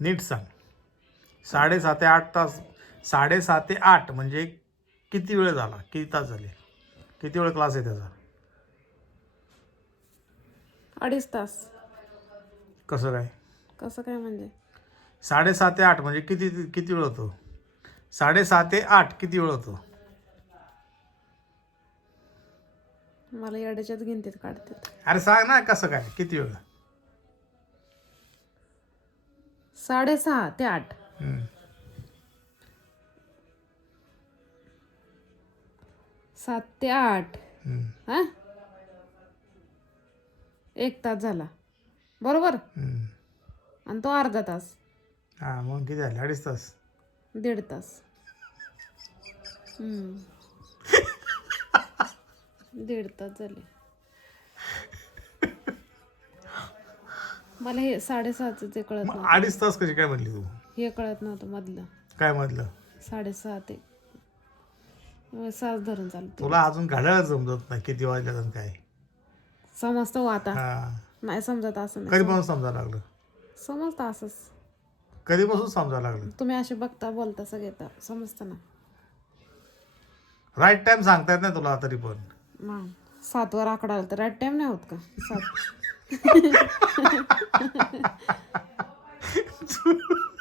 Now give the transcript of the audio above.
नीट सांग. 7:30 ते 8 तास. 7:30 ते 8 म्हणजे किती वेळ झाला, किती तास झाले, किती वेळ क्लास आहे त्याचा? 2.5 तास. कसं काय? कसं काय म्हणजे? 7:30 ते 8 म्हणजे किती किती वेळ होतो? 7:30 ते 8 किती वेळ होतो? मला येड्याच्यात गिनतीत काढतात. अरे सांग ना कसं काय, किती वेळ? 6:30 ते 8. हम्म. 7 ते 8. हम्म. हा, 1 तास झाला बरोबर. हम्म. आणि तो अर्धा तास. हा मग किती झाले? 2.5 तास. 1.5 तास. 1.5 तास झाले. मला हे 7:30 ते कळत मग नव्हतं. 2.5 तास कशी काय म्हणली तू? हे कळत नव्हतं मधलं. काय मधलं? 6:30 ते 6 धरून चालते. तुला अजून घड्याळ समजत नाही किती वाजल्यात काय. समजतं हो आता. हा नाही समजत असं नाही. कधीपासून समजायला लागलं? समजतं असंच. कधीपासून समजायला लागलं? तुम्ही असे बघता बोलता सगळे तर समजतं ना. राईट टाइम सांगता येत नाही तुला तरी पण. मग 7 वर आकडा आला तर राईट टाइम नाही होत का? 7.